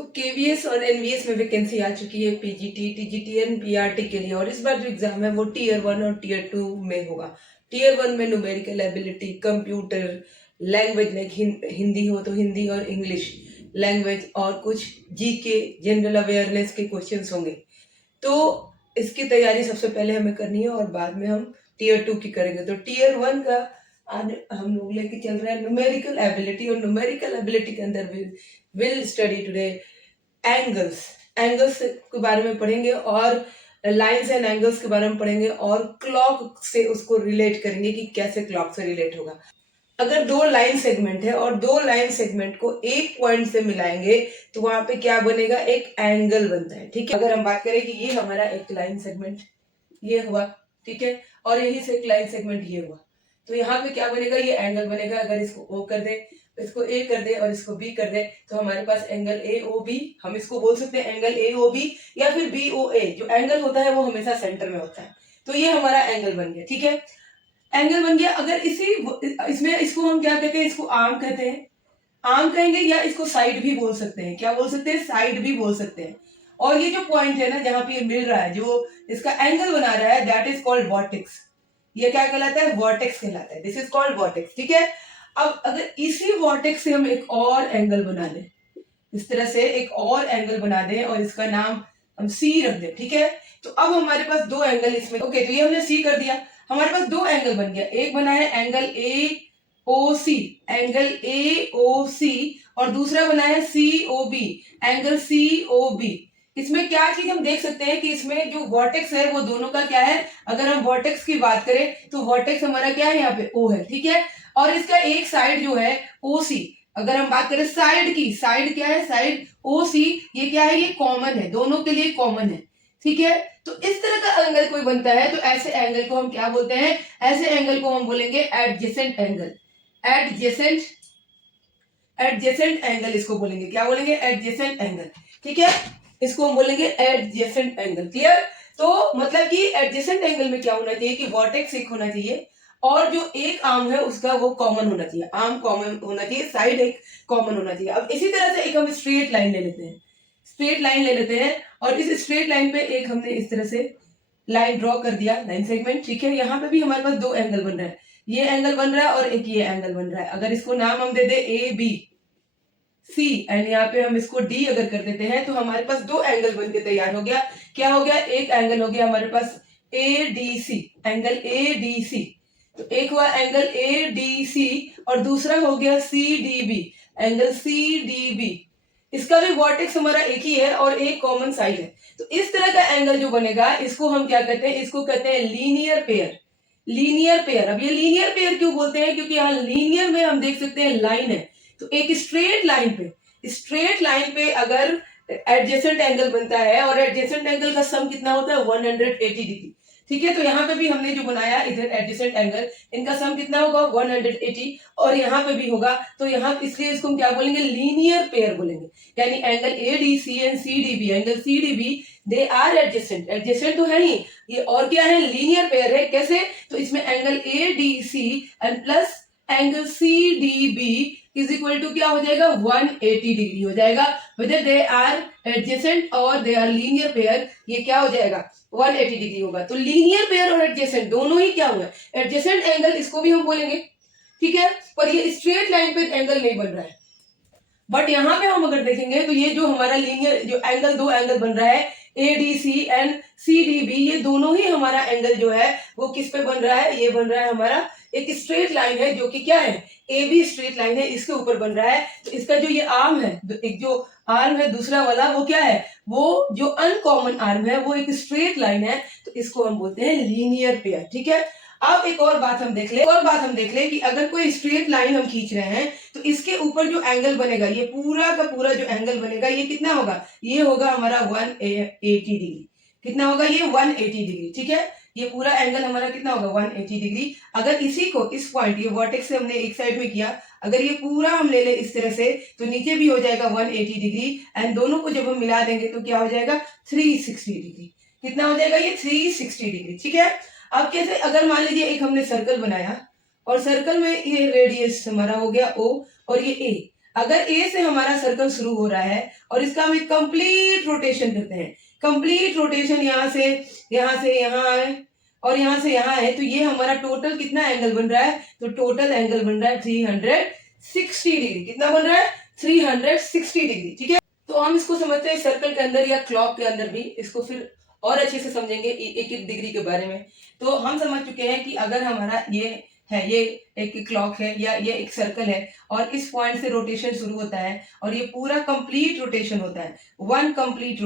तो केवीएस और एनवीएस में वैकेंसी आ चुकी है पीजीटी, टीजीटीएन, पीआरटी के लिए। और इस बार जो एग्जाम है वो टीयर 1 और टीयर 2 में होगा। टीयर 1 में numerical ability, computer, language like Hindi हो तो हिंदी और इंग्लिश लैंग्वेज, और कुछ जीके जनरल अवेयरनेस के क्वेश्चंस होंगे। तो इसकी तैयारी सबसे पहले हमें करनी है और बाद में हम टीयर 2 की करेंगे। तो टीयर 1 का आज हम लोग लेके चल रहे हैं न्यूमेरिकल एबिलिटी, और न्यूमेरिकल एबिलिटी के अंदर विल स्टडी टुडे एंगल्स के बारे में पढ़ेंगे, और लाइंस एंड एंगल्स के बारे में पढ़ेंगे, और क्लॉक से उसको रिलेट करेंगे कि कैसे क्लॉक से रिलेट होगा। अगर दो लाइन सेगमेंट है और दो लाइन सेगमेंट को एक पॉइंट से मिलाएंगे तो वहां पे क्या बनेगा, एक एंगल बनता है। ठीक है, अगर हम बात करें कि ये हमारा एक लाइन सेगमेंट ये हुआ, ठीक है, और यही से एक लाइन सेगमेंट ये हुआ, तो यहाँ पे क्या बनेगा, ये एंगल बनेगा। अगर इसको ओ कर दे, इसको ए कर दे और इसको बी कर दे तो हमारे पास एंगल ए ओ बी, हम इसको बोल सकते हैं एंगल ए ओ बी या फिर बी ओ ए। जो एंगल होता है वो हमेशा सेंटर में होता है, तो ये हमारा एंगल बन गया। ठीक है, एंगल बन गया। अगर इसमें इसको हम क्या कहते हैं, इसको आर्म कहते हैं, आर्म कहेंगे, या इसको साइड भी बोल सकते हैं। क्या बोल सकते हैं, साइड भी बोल सकते हैं। और ये जो पॉइंट है ना जहां पे ये मिल रहा है, जो इसका एंगल बना रहा है, दैट इज कॉल्ड वर्टेक्स। ये क्या कहलाता है, वर्टेक्स कहलाता है। This is called vertex. ठीक है, अब अगर इसी वर्टेक्स से हम एक और एंगल बना लें, इस तरह से एक और एंगल बना दें और इसका नाम हम सी रख दें, ठीक है, तो अब हमारे पास दो एंगल इसमें, ओके, तो ये हमने सी कर दिया, हमारे पास दो एंगल बन गया। एक बना है angle A O C, angle ए ओ सी, और दूसरा बना है C O B, angle C O B. इसमें क्या चीज हम देख सकते हैं कि इसमें जो वर्टेक्स है वो दोनों का क्या है, अगर हम वर्टेक्स की बात करें तो वर्टेक्स हमारा क्या है, यहाँ पे ओ है। ठीक है, और इसका एक साइड जो है ओ सी, अगर हम बात करें साइड की, साइड क्या है, साइड ओ सी, ये क्या है, ये कॉमन है, दोनों के लिए कॉमन है। ठीक है, तो इस तरह का एंगल कोई बनता है तो ऐसे एंगल को हम क्या बोलते हैं, ऐसे एंगल को हम बोलेंगे adjacent angle. Adjacent adjacent angle इसको बोलेंगे, क्या बोलेंगे, एडजेसेंट एंगल। ठीक है, इसको हम बोलेंगे एडजेसेंट एंगल। क्लियर, तो मतलब कि एडजेसेंट एंगल में क्या होना चाहिए कि वर्टेक्स एक होना चाहिए और जो एक आर्म है उसका वो कॉमन होना चाहिए, आर्म कॉमन होना चाहिए, साइड एक कॉमन होना चाहिए। अब इसी तरह से एक हम स्ट्रेट लाइन ले लेते हैं, स्ट्रेट लाइन ले लेते हैं, और इस स्ट्रेट लाइन पे एक हमने इस तरह से लाइन ड्रॉ कर दिया, लाइन सेगमेंट। ठीक है, यहाँ पे भी हमारे पास दो एंगल बन रहा है, ये एंगल बन रहा है और एक ये एंगल बन रहा है। अगर इसको नाम हम दे दे ए बी सी एंड यहाँ पे हम इसको डी अगर कर देते हैं तो हमारे पास दो एंगल बन के तैयार हो गया। क्या हो गया, एक एंगल हो गया हमारे पास A D C, angle A D C, तो एक हुआ एंगल ए डी सी और दूसरा हो गया C D B, angle C D B. इसका भी वर्टेक्स हमारा एक ही है और एक कॉमन साइड है। तो इस तरह का एंगल जो बनेगा इसको हम क्या कहते हैं, इसको कहते हैं लीनियर पेयर। लीनियर पेयर, अब ये लीनियर पेयर क्यों बोलते हैं, क्योंकि यहाँ लीनियर में हम देख सकते हैं लाइन है, तो एक स्ट्रेट लाइन पे अगर एडजेसेंट एंगल बनता है और एडजेसेंट एंगल का सम कितना होता है, 180 डिग्री। ठीक है, तो यहाँ पे भी हमने जो बनाया इधर एडजेसेंट एंगल, इनका सम कितना होगा, 180, और यहाँ पे भी होगा, तो यहाँ इसलिए इसको हम क्या बोलेंगे, लीनियर पेयर बोलेंगे। यानी angle A D C and C D B, angle C D B, they are adjacent, adjacent तो है ही, ये और क्या है, लीनियर पेयर है। कैसे, तो इसमें angle A D C and plus angle C D B is equal to क्या हो जाएगा, 180 डिग्री हो जाएगा। whether they are adjacent और they are linear pair, ये क्या हो जाएगा, 180 डिग्री होगा। तो लीनियर पेयर और एडजेसेंट दोनों ही क्या हुए, एडजेसेंट एंगल इसको भी हम बोलेंगे। ठीक है, पर ये स्ट्रेट लाइन पे एंगल नहीं बन रहा है, बट यहाँ पे हम अगर देखेंगे तो ये जो हमारा लीनियर जो एंगल, दो एंगल बन रहा है A D C and C D B, ये दोनों ही हमारा एंगल जो है वो किस पे बन रहा है, ये बन रहा है हमारा एक स्ट्रेट लाइन है जो कि क्या है, ए बी स्ट्रेट लाइन है, इसके ऊपर बन रहा है। तो इसका जो ये आर्म है, एक जो आर्म है दूसरा वाला, वो क्या है, वो जो अनकॉमन आर्म है वो एक स्ट्रेट लाइन है, तो इसको हम बोलते हैं लीनियर पेयर। ठीक है, अब एक और बात हम देख ले कि अगर कोई स्ट्रेट लाइन हम खींच रहे हैं तो इसके ऊपर जो एंगल बनेगा, ये पूरा का पूरा जो एंगल बनेगा ये कितना होगा, ये होगा हमारा 180 डिग्री। कितना होगा, ये 180 डिग्री। ठीक है, ये पूरा एंगल हमारा कितना होगा, 180 डिग्री। अगर इसी को इस पॉइंट, ये वर्टेक्स से हमने एक साइड में किया, अगर ये पूरा हम ले ले इस तरह से तो नीचे भी हो जाएगा 180 डिग्री, एंड दोनों को जब हम मिला देंगे तो क्या हो जाएगा, 360 डिग्री। कितना हो जाएगा, ये 360 डिग्री। ठीक है, अब कैसे, अगर मान लीजिए एक हमने सर्कल बनाया और सर्कल में ये रेडियस हमारा हो गया ओ और ये ए, अगर ए से हमारा सर्कल शुरू हो रहा है और इसका हम एक कंप्लीट रोटेशन करते हैं, कंप्लीट रोटेशन यहाँ से यहाँ आए और यहाँ से यहाँ है, तो ये हमारा टोटल कितना एंगल बन रहा है? तो टोटल एंगल बन रहा है 360 डिग्री। कितना बन रहा है? 360 डिग्री। ठीक है, तो हम इसको समझते हैं सर्कल के अंदर या क्लॉक के अंदर भी, इसको फिर और अच्छे से समझेंगे एक एक डिग्री के बारे में। तो हम समझ चुके हैं कि अगर हमारा ये है, ये एक क्लॉक है या ये एक सर्कल है और इस पॉइंट से रोटेशन शुरू होता है और ये पूरा कंप्लीट रोटेशन होता है, वन कंप्लीट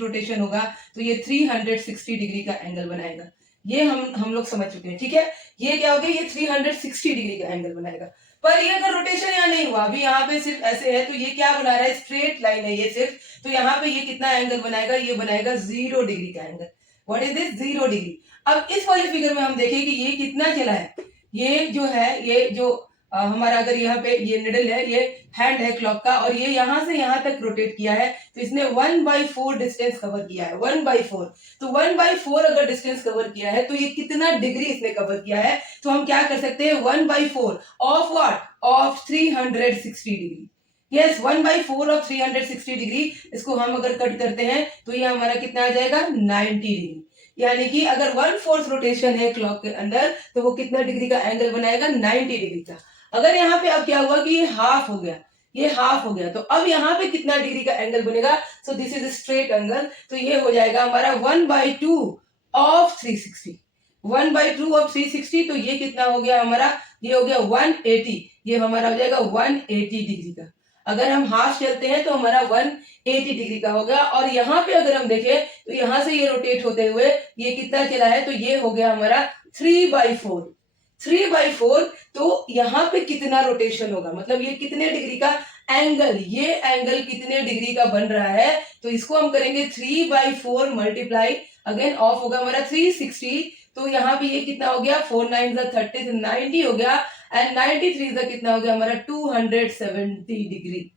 रोटेशन होगा, तो ये 360 डिग्री का एंगल बनाएगा। ये हम लोग समझ चुके हैं। ठीक है, ये क्या हो गया? ये 360 डिग्री का एंगल बनाएगा। पर ये अगर रोटेशन यहाँ नहीं हुआ, अभी यहाँ पे सिर्फ ऐसे है, तो ये क्या बना रहा है? स्ट्रेट लाइन है ये सिर्फ, तो यहाँ पे ये कितना एंगल बनाएगा? ये बनाएगा 0 डिग्री का angle. What is this? 0 degree. अब इस वाले फिगर में हम देखें कि ये कितना चला है। ये जो है, ये जो हमारा अगर यहाँ पे ये निडल है, ये हैंड है क्लॉक का, और ये यहाँ से यहाँ तक रोटेट किया है, तो इसने 1/4 डिस्टेंस कवर किया है। 1/4, तो 1/4 अगर डिस्टेंस कवर किया है, तो ये कितना डिग्री इसने कवर किया है? तो हम क्या कर सकते हैं? 1/4 of what? Of 360 degree. Yes, 1/4 of 360 degree. इसको हम अगर कट करते हैं तो ये हमारा कितना आ जाएगा? 90 डिग्री। यानी कि अगर 1/4 रोटेशन है क्लॉक के अंदर, तो वो कितना डिग्री का एंगल बनाएगा? 90 डिग्री का। अगर यहाँ पे अब क्या हुआ कि ये हाफ हो गया, ये हाफ हो गया, तो अब यहाँ पे कितना डिग्री का एंगल बनेगा? So this is straight angle, तो ये हो जाएगा हमारा 1/2 ऑफ 360। 1/2 ऑफ 360, तो ये कितना हो गया हमारा? ये हो गया 180। ये हमारा हो जाएगा 180 डिग्री का। अगर हम हाफ चलते हैं तो हमारा 180 डिग्री का हो गया। और यहाँ पे अगर हम देखें तो यहाँ से ये रोटेट होते हुए ये कितना चला है? तो ये हो गया हमारा 3/4। 3/4, तो यहाँ पे कितना रोटेशन होगा? मतलब ये कितने डिग्री का एंगल, ये एंगल कितने डिग्री का बन रहा है? तो इसको हम करेंगे 3/4 मल्टीप्लाई, अगेन ऑफ होगा हमारा 360, तो यहाँ पे ये कितना हो गया? 4 9 30, 90 हो गया, एंड 93 कितना हो गया हमारा? 270 डिग्री।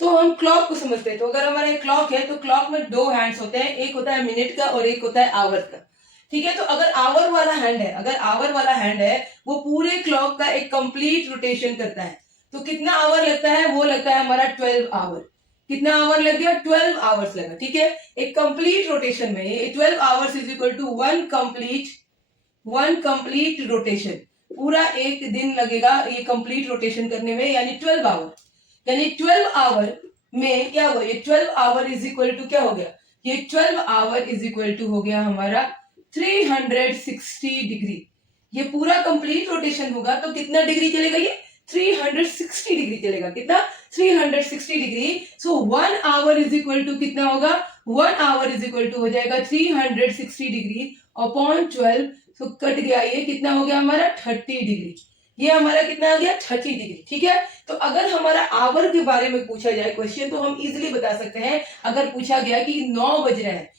तो हम क्लॉक को समझते हैं। तो अगर हमारा एक क्लॉक है, तो क्लॉक में 2 हैंड्स होते हैं, एक होता है मिनट का और एक होता है आवर का। ठीक है, तो अगर आवर वाला हैंड है, अगर आवर वाला हैंड है, वो पूरे क्लॉक का एक कंप्लीट रोटेशन करता है, तो कितना आवर लगता है? वो लगता है हमारा 12 आवर। कितना आवर लग गया? 12 आवर्स लगा। ठीक है, एक कंप्लीट रोटेशन में ये 12 hours is equal to one complete rotation. पूरा एक दिन लगेगा ये कंप्लीट रोटेशन करने में, यानी 12 आवर। यानी 12 आवर में क्या हुआ? ये 12 आवर इज इक्वल टू क्या हो गया? ये 12 आवर इज इक्वल टू हो गया हमारा 360 डिग्री। ये पूरा कंप्लीट रोटेशन होगा तो कितना डिग्री चलेगा? ये 360 डिग्री चलेगा। कितना? 360 degree. So 1 hour is equal to कितना होगा? 1 आवर इज इक्वल टू हो जाएगा 360 डिग्री अपॉन 12। तो कट गया, ये कितना हो गया हमारा? 30 डिग्री। ये हमारा कितना आ गया? 30 डिग्री। ठीक है, तो अगर हमारा आवर के बारे में पूछा जाए क्वेश्चन, तो हम इजिली बता सकते हैं। अगर पूछा गया कि 9 बज रहे हैं,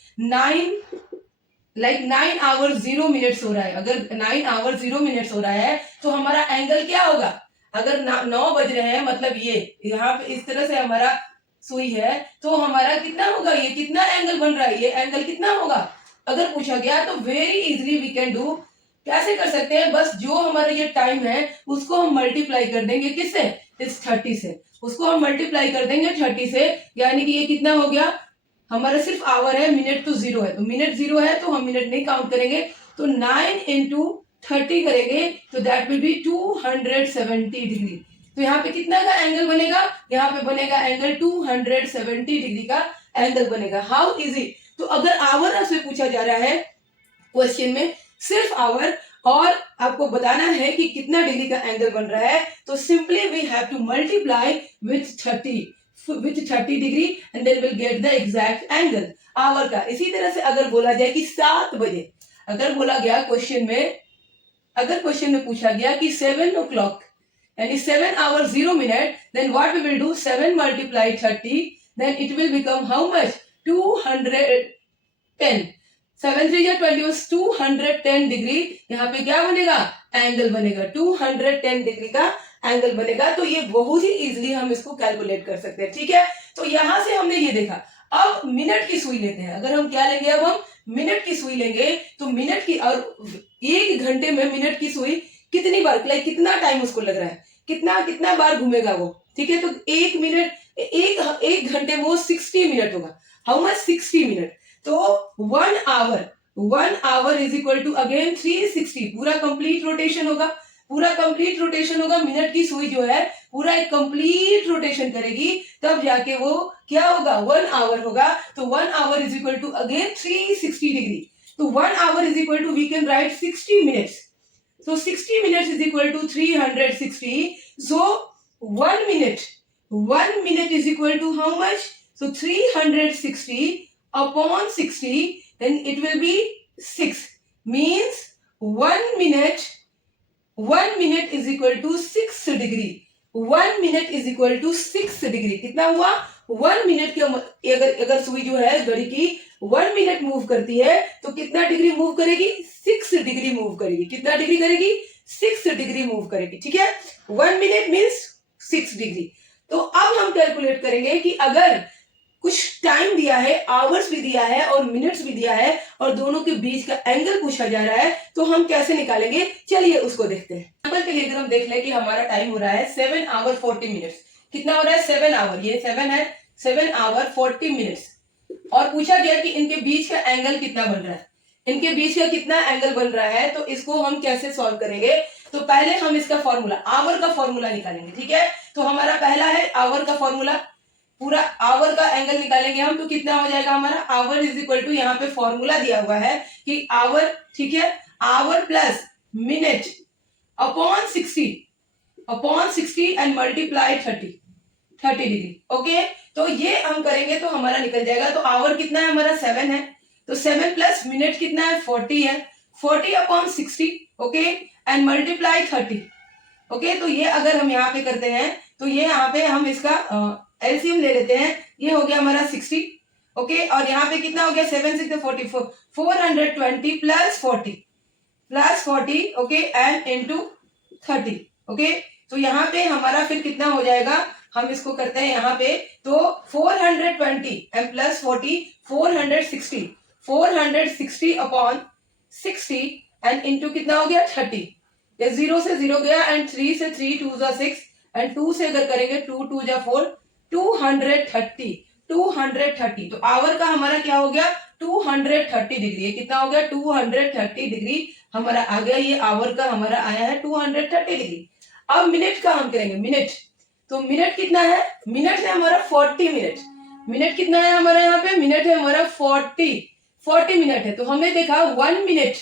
9 आवर्स 0 मिनट्स हो रहा है, अगर 9 आवर्स 0 मिनट्स हो रहा है, तो हमारा एंगल क्या होगा? अगर 9 बज रहे हैं, मतलब ये यहाँ पे इस तरह से हमारा सुई है, तो हमारा कितना होगा? ये कितना एंगल बन रहा है? ये एंगल कितना होगा? अगर पूछा गया तो very easily we can do. कैसे कर सकते हैं? बस जो हमारा ये टाइम है उसको हम मल्टीप्लाई कर देंगे, किससे? इस 30 से। उसको हम मल्टीप्लाई कर देंगे 30 से, यानी कि ये कितना हो गया हमारा? सिर्फ आवर है, मिनट तो 0 है, तो मिनट 0 है तो हम मिनट नहीं काउंट करेंगे, तो 9 इंटू 30 करेंगे, तो दैट विल बी 270 डिग्री। तो यहाँ पे कितना का एंगल बनेगा? यहाँ पे बनेगा एंगल 270 डिग्री का एंगल बनेगा। How easy? तो अगर आवर आपसे पूछा जा रहा है क्वेश्चन में, सिर्फ आवर, और आपको बताना है कि कितना डिग्री का एंगल बन रहा है, तो simply we have to multiply with 30 degree and then will get the exact angle hour का। इसी तरह से अगर बोला जाए कि 7 बजे, अगर बोला गया क्वेश्चन में, अगर क्वेश्चन में पूछा गया कि 7 o'clock यानी 7 hours 0 minute, then what we will do? 7 multiply 30, then it will become how much? 210. 7 3 20, 210 degree. यहाँ पे क्या बनेगा? एंगल बनेगा, 210 डिग्री का एंगल बनेगा। तो ये बहुत ही इजीली हम इसको कैलकुलेट कर सकते हैं। ठीक है, तो यहां से हमने ये देखा। अब मिनट की सुई लेते हैं। अगर हम क्या लेंगे? अब हम मिनट की सुई लेंगे, तो मिनट की, और 1 घंटे में मिनट की सुई कितनी बार, लाइक कितना टाइम उसको लग रहा है? कितना कितना बार घूमेगा वो, ठीक है। तो 1 मिनट, एक घंटे वो 60 मिनट होगा। How much? 60 मिनट। तो 1 hour is equal to again 360, पूरा कंप्लीट रोटेशन होगा, पूरा कंप्लीट रोटेशन होगा। मिनट की सुई जो है पूरा एक कंप्लीट रोटेशन करेगी, तब जाके वो क्या होगा? 1 आवर होगा। तो 1 hour is equal to again 360 degree. तो 1 hour is equal to, we can write 60 minutes. So 60 minutes is equal to 360. So 1 minute is equal to how much? So 360 upon 60, then it will be 6. Means 1 minute is equal to 6 degree. 1 minute is equal to 6 degree. कितना हुआ? 1 minute के अगर सुई जो है घड़ी की 1 minute move करती है तो कितना डिग्री मूव करेगी? 6 डिग्री मूव करेगी। कितना डिग्री करेगी? 6 डिग्री मूव करेगी, ठीक है। 1 मिनट मीन्स 6 डिग्री। तो अब हम कैलकुलेट करेंगे कि अगर कुछ टाइम दिया है, आवर्स भी दिया है और मिनट्स भी दिया है, और दोनों के बीच का एंगल पूछा जा रहा है, तो हम कैसे निकालेंगे? चलिए उसको देखते हैं। एग्जांपल के लिए अगर हम देख लें कि हमारा टाइम हो रहा है 7 आवर 40 मिनट्स। कितना हो रहा है? 7 आवर, ये 7 है, 7 आवर 40 मिनट्स। और पूछा गया कि इनके बीच का एंगल कितना बन रहा है, इनके बीच का कितना एंगल बन रहा है। तो इसको हम कैसे सॉल्व करेंगे? तो पहले हम इसका फॉर्मूला, आवर का फॉर्मूला निकालेंगे, ठीक है। तो हमारा पहला है आवर का फॉर्मूला, पूरा आवर का एंगल निकालेंगे हम। तो कितना हो जाएगा हमारा? आवर इज इक्वल टू, यहाँ पे फॉर्मूला दिया हुआ है कि आवर, ठीक है, hour plus minute upon 60 and multiply 30 degree. Okay, तो ये हम करेंगे तो हमारा निकल जाएगा। तो आवर कितना है हमारा? 7 है। तो 7 प्लस मिनट कितना है? 40 है। 40 upon 60, okay, and multiply 30। Okay, तो ये अगर हम यहाँ पे करते हैं तो ये यहाँ पे हम इसका एलसीएम ले लेते हैं। ये हो गया हमारा 60, ओके, और यहाँ पे कितना हो गया? 7 6 44, 420 plus 40, okay, and into 30, okay. तो यहाँ पे हमारा फिर कितना हो जाएगा? हम इसको करते हैं यहाँ पे, तो 420 and plus 40, 460 upon 60 and into कितना हो गया? 30। ये 0 से 0 गया एंड 3 से 3 2 जा 6 एंड 2 से अगर करेंगे 2 2 जा 4, 230। तो आवर का हमारा क्या हो गया? 230 डिग्री। ये कितना हो गया? 230 डिग्री हमारा आ गया। ये आवर का हमारा आया है 230 डिग्री। अब मिनट का हम करेंगे, मिनट। तो मिनट कितना है? मिनट है हमारा 40 मिनट। मिनट कितना है हमारा यहाँ पे? मिनट है हमारा 40 मिनट है। तो हमने देखा 1 minute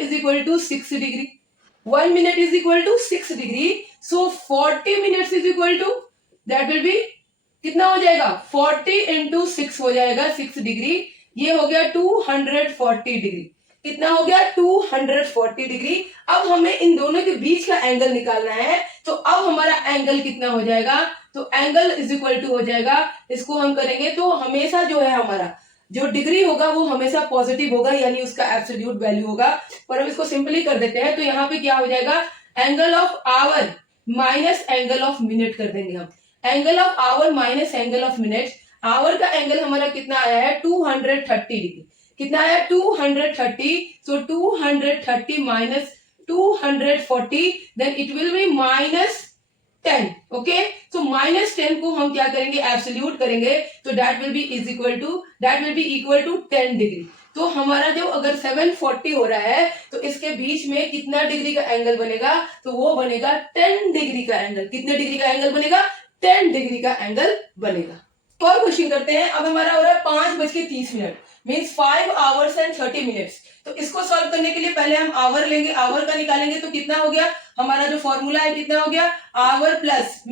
is equal to 6 degree. 1 minute is equal to 6 degree. So 40 minutes is equal to, that will be, कितना हो जाएगा? 40 इंटू 6 हो जाएगा 6 डिग्री। ये हो गया 240 डिग्री। कितना हो गया? 240 डिग्री। अब हमें इन दोनों के बीच का एंगल निकालना है। तो अब हमारा एंगल कितना हो जाएगा? तो एंगल इज इक्वल टू हो जाएगा, इसको हम करेंगे तो हमेशा जो है हमारा जो डिग्री होगा वो हमेशा पॉजिटिव होगा, यानी उसका एब्सोल्यूट वैल्यू होगा। पर हम इसको सिंपली कर देते हैं। तो यहाँ पे क्या हो जाएगा? Angle of hour minus angle of minute कर देंगे हम। Angle of hour minus angle of minute. Hour का एंगल हमारा कितना आया है? 230 डिग्री। कितना आया? 230। So 230 minus 240, then it will be -10। Okay, so -10 को हम क्या करेंगे? एब्सोल्यूट करेंगे। तो that will be equal to 10 degree. तो हमारा जो अगर 740 हो रहा है तो इसके बीच में कितना डिग्री का एंगल बनेगा? तो वो बनेगा 10 डिग्री का एंगल। कितने डिग्री का एंगल बनेगा? 10 डिग्री का एंगल बनेगा। और क्वेश्चन करते हैं। अब हमारा हो रहा है 5:30 मीन्स 5 आवर्स एंड 30 मिनट्स। तो इसको सॉल्व करने के लिए पहले हम आवर लेंगे, आवर का निकालेंगे। तो कितना हो गया हमारा जो फॉर्मूला है? कितना हो गया? Hour plus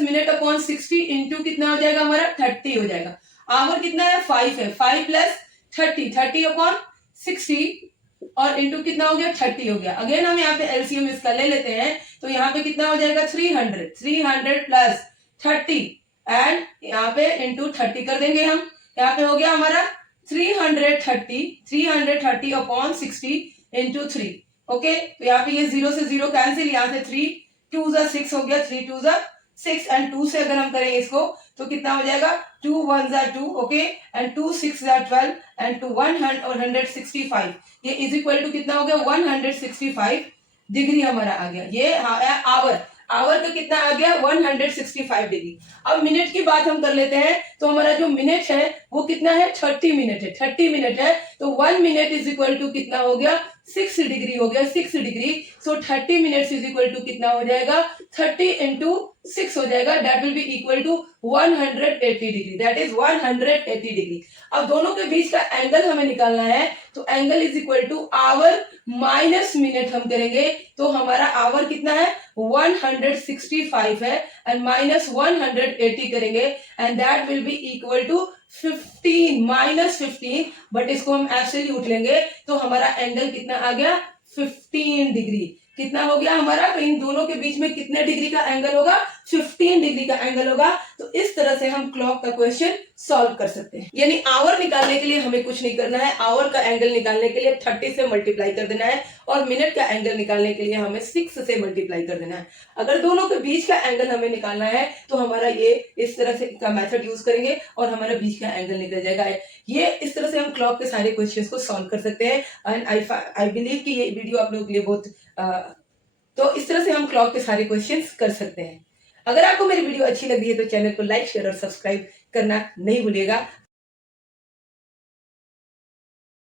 minute upon 60 into कितना हो जाएगा हमारा? 30 हो जाएगा। आवर कितना है? 5 है। 5 प्लस 30 अपॉन 60 और इंटू कितना हो गया? 30 हो गया। अगेन हम यहाँ पे एलसीएम इसका ले लेते हैं। तो यहाँ पे कितना हो जाएगा? 300 प्लस 30 एंड यहाँ पे इंटू 30 कर देंगे हम। यहाँ पे हो गया हमारा 330 अपॉन 60 इंटू 3। ओके, तो यहाँ पे ये 0 से 0 कैंसिल, यहाँ से 3 2 जा 6 हो गया, 3 2 जा 6 एंड 2 से अगर हम करेंगे इसको तो कितना हो जाएगा? 2 1 जा 2, ओके, एंड 2 6 जा 12 एंड 2 165। ये इज इक्वल टू कितना हो गया? 165 डिग्री हमारा आ गया, ये आवर, आवर का कितना आ गया 165 डिग्री। अब मिनट की बात हम कर लेते हैं, तो हमारा जो मिनट है वो कितना है 30 मिनट है, 30 मिनट है, तो 1 मिनट इज इक्वल टू कितना हो गया 6 डिग्री हो गया, 6 degree. So 30 minutes is equal to कितना हो जाएगा 30 इंटू 6 हो जाएगा, that will be equal to 180 degree, that is 180 degree. अब दोनों के बीच का एंगल हमें निकालना है, तो angle is equal to hour minus minute हम करेंगे, तो हमारा आवर कितना है 165 है, एंड माइनस 180 करेंगे, and that will be equal to 15 minus 15, but इसको हम एब्सोल्यूट लेंगे, तो हमारा एंगल कितना आ गया 15 डिग्री। कितना हो गया हमारा, तो इन दोनों के बीच में कितने डिग्री का एंगल होगा 15 डिग्री का एंगल होगा। तो इस तरह से हम क्लॉक का क्वेश्चन सॉल्व कर सकते हैं। यानी आवर निकालने के लिए हमें कुछ नहीं करना है, आवर का एंगल निकालने के लिए 30 से मल्टीप्लाई कर देना है, और मिनट का एंगल निकालने के लिए हमें 6 से मल्टीप्लाई कर देना है। अगर दोनों के बीच का एंगल हमें निकालना है, तो हमारा ये इस तरह से का मेथड यूज करेंगे और हमारा बीच का एंगल निकल जाएगा। ये इस तरह से हम क्लॉक के सारे क्वेश्चंस को सॉल्व कर सकते हैं, एंड आई बिलीव कि ये वीडियो आप लोगों के लिए बहुत तो इस तरह से हम क्लॉक के सारे क्वेश्चंस कर सकते हैं। अगर आपको मेरी वीडियो अच्छी लगी है तो चैनल को लाइक, शेयर और सब्सक्राइब करना नहीं भूलिएगा।